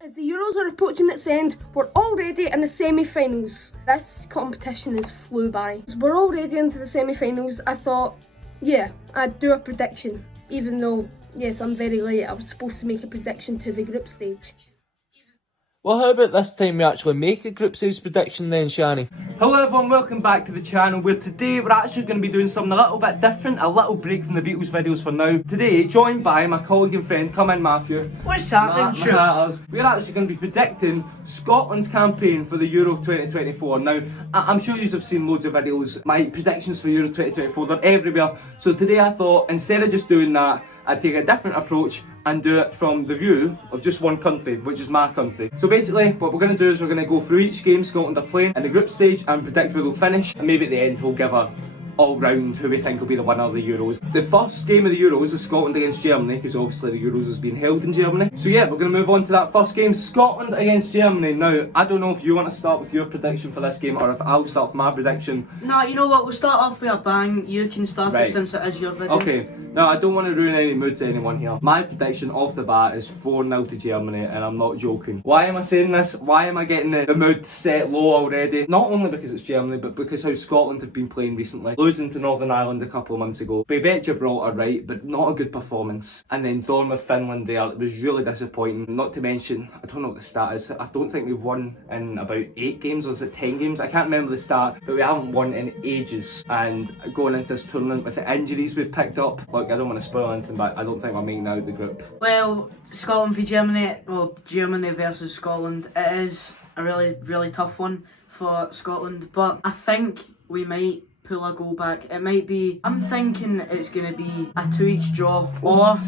As the Euros are approaching its end, we're already in the semi-finals. This competition has flew by. As we're already into the semi-finals, I thought, yeah, I'd do a prediction. Even though, yes, I'm very late, I was supposed to make a prediction to the group stage. Well, how about this time we actually make a group stage prediction then, Shani? Hello everyone, welcome back to the channel where today we're actually going to be doing something a little bit different, a little break from the Beatles videos for now. Today, joined by my colleague and friend, come in Matthew. What's happening, MattMatters. We're actually going to be predicting Scotland's campaign for the Euro 2024. Now, I'm sure you have seen loads of videos, my predictions for Euro 2024, they're everywhere. So today I thought, instead of just doing that, I'd take a different approach and do it from the view of just one country, which is my country. So basically, what we're going to do is we're going to go through each game Scotland are playing in the group stage and predict where they'll finish, and maybe at the end we'll give a all-round who we think will be the winner of the Euros. The first game of the Euros is Scotland against Germany, because obviously the Euros has been held in Germany. So yeah, we're going to move on to that first game, Scotland against Germany. Now, I don't know if you want to start with your prediction for this game or if I'll start with my prediction. No, you know what, we'll start off with a bang. You can start it since it is your video. Okay, now I don't want to ruin any mood to anyone here. My prediction off the bat is 4-0 to Germany, and I'm not joking. Why am I saying this? Why am I getting the mood set low already? Not only because it's Germany, but because how Scotland have been playing recently. Losing to Northern Ireland a couple of months ago. We bet Gibraltar, right, but not a good performance. And then drawn with Finland there, it was really disappointing. Not to mention, I don't know what the stat is. I don't think we've won in about 8 games, or is it 10 games? I can't remember the stat, but we haven't won in ages. And going into this tournament with the injuries we've picked up, look, I don't want to spoil anything, but I don't think we're making out the group. Well, Scotland v Germany, well, Germany versus Scotland, it is a really, really tough one for Scotland, but I think we might pull a goal back. It might be, I'm thinking it's going to be a 2-each draw, or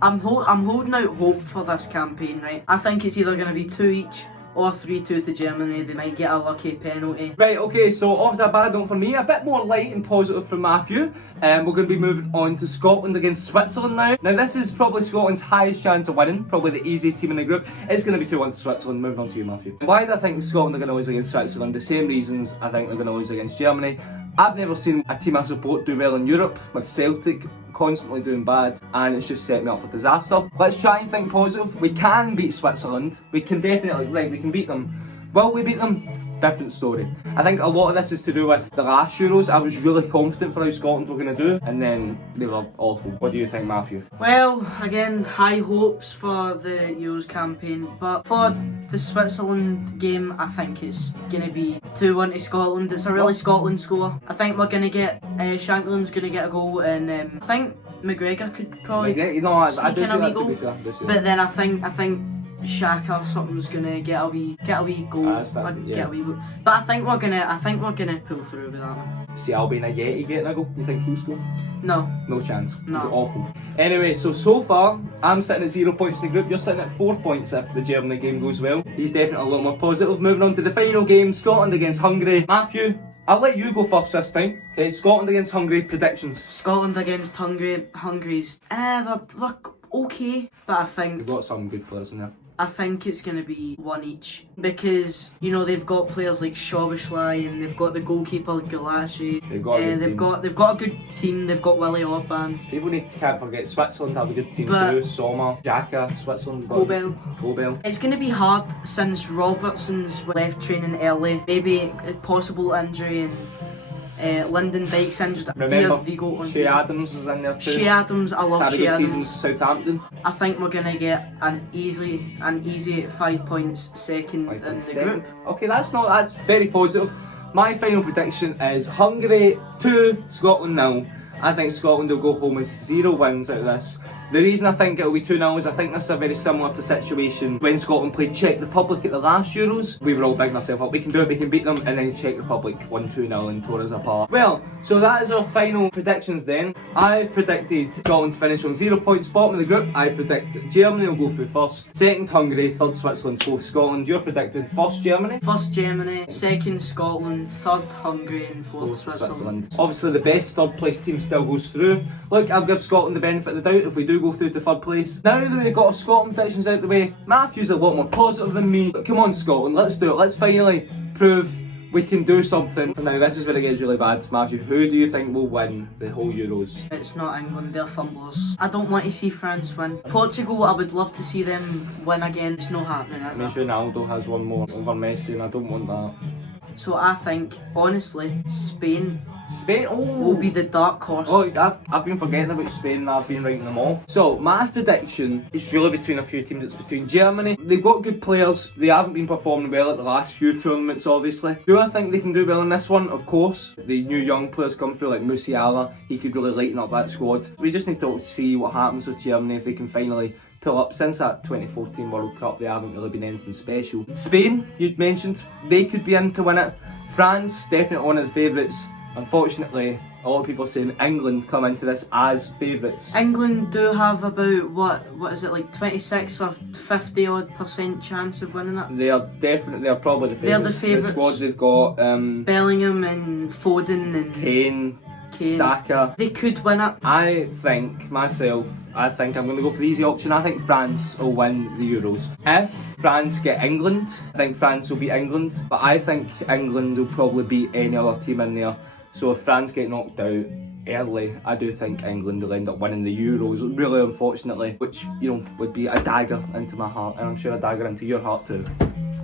I'm holding out hope for this campaign, right? I think it's either going to be 2-each or 3-2 to Germany. They might get a lucky penalty. Right, okay, so off that bad note for me, a bit more light and positive from Matthew. We're going to be moving on to Scotland against Switzerland now. Now this is probably Scotland's highest chance of winning, probably the easiest team in the group. It's going to be 2-1 to Switzerland. Moving on to you, Matthew. Why do I think Scotland are going to lose against Switzerland? The same reasons I think they're going to lose against Germany. I've never seen a team I support do well in Europe, with Celtic constantly doing bad, and it's just set me up for disaster. Let's try and think positive. We can beat Switzerland. We can definitely, right, we can beat them. Will we beat them? Different story. I think a lot of this is to do with the last Euros. I was really confident for how Scotland were going to do, and then they were awful. What do you think, Matthew? Well, again, high hopes for the Euros campaign, but for the Switzerland game, I think it's going to be 2-1 to Scotland. It's a really Scotland score. I think we're going to get, Shanklin's going to get a goal, and I think McGregor could probably I do see that, goal. to be fair. But then I think Shaka or something's gonna get a wee goal. Get a wee goal. But I think we're gonna pull through with that one. See Albion Ayeti getting a goal. You think he'll score? No. No chance. No. It's awful. Anyway, so far I'm sitting at 0 points in the group. You're sitting at 4 points if the Germany game goes well. He's definitely a lot more positive. Moving on to the final game, Scotland against Hungary. Matthew, I'll let you go first this time. Okay, Scotland against Hungary, predictions. Scotland against Hungary. Hungary's they're okay, but I think You've got some good players in there. I think it's going to be 1 each, because you know they've got players like Szoboszlai, and they've got the goalkeeper Gulashi. They've got a good team. They've got Willie Orban. People can't forget Switzerland have a good team But too. Sommer, Xhaka, Switzerland. Kobel. It's going to be hard since Robertson's left training early. Maybe a possible injury, and Lyndon Dykes injured. Remember, the goal on Shea Adams was in there too. Shea Adams, I love Shea Adams. Southampton. I think we're gonna get an easy 5 points second in the group. Okay, that's very positive. My final prediction is Hungary 2, Scotland 0. I think Scotland will go home with 0 wins out of this. The reason I think it'll be 2-0 is I think this is a very similar to situation when Scotland played Czech Republic at the last Euros. We were all bigging ourselves up, we can do it, we can beat them, and then Czech Republic won 2-0 and tore us apart. Well, so that is our final predictions then. I've predicted Scotland to finish on 0 points, bottom of the group. I predict Germany will go through first, second Hungary, third Switzerland, fourth Scotland. You're predicting first Germany? First Germany, second Scotland, third Hungary, and fourth Switzerland. Obviously the best third place team still goes through. Look, I'll give Scotland the benefit of the doubt if we do go through to third place. Now that we've got our Scotland predictions out of the way, Matthew's a lot more positive than me. But come on Scotland, let's do it. Let's finally prove we can do something. Now this is where it gets really bad. Matthew, who do you think will win the whole Euros? It's not England, they're fumblers. I don't want to see France win. Portugal, I would love to see them win again. It's not happening, is Means it? Ronaldo has one more over Messi and I don't want that. So I think, honestly, Spain Spain, will be the dark horse. Oh, I've been forgetting about Spain and I've been writing them off. So, my prediction is really between a few teams. It's between Germany. They've got good players. They haven't been performing well at the last few tournaments, obviously. Do I think they can do well in this one? Of course. The new young players come through, like Musiala. He could really lighten up that squad. We just need to see what happens with Germany if they can finally pull up. Since that 2014 World Cup, they haven't really been anything special. Spain, you'd mentioned, they could be in to win it. France, definitely one of the favourites. Unfortunately, a lot of people are saying England come into this as favourites. England do have about, what is it, like 26 or 50 odd % chance of winning it. They are probably the favourites. They're the favourites. The squad they've got, Bellingham and Foden and Kane, Saka. They could win it. I think I'm going to go for the easy option. I think France will win the Euros. If France get England, I think France will beat England. But I think England will probably beat any other team in there. So if France get knocked out early, I do think England will end up winning the Euros, really unfortunately, which, you know, would be a dagger into my heart, and I'm sure a dagger into your heart too.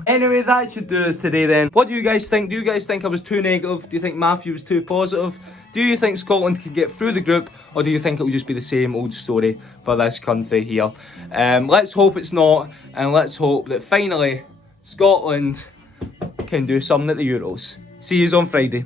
Anyway, that should do us today then. What do you guys think? Do you guys think I was too negative? Do you think Matthew was too positive? Do you think Scotland can get through the group, or do you think it'll just be the same old story for this country here? Let's hope it's not, and let's hope that finally Scotland can do something at the Euros. See you on Friday.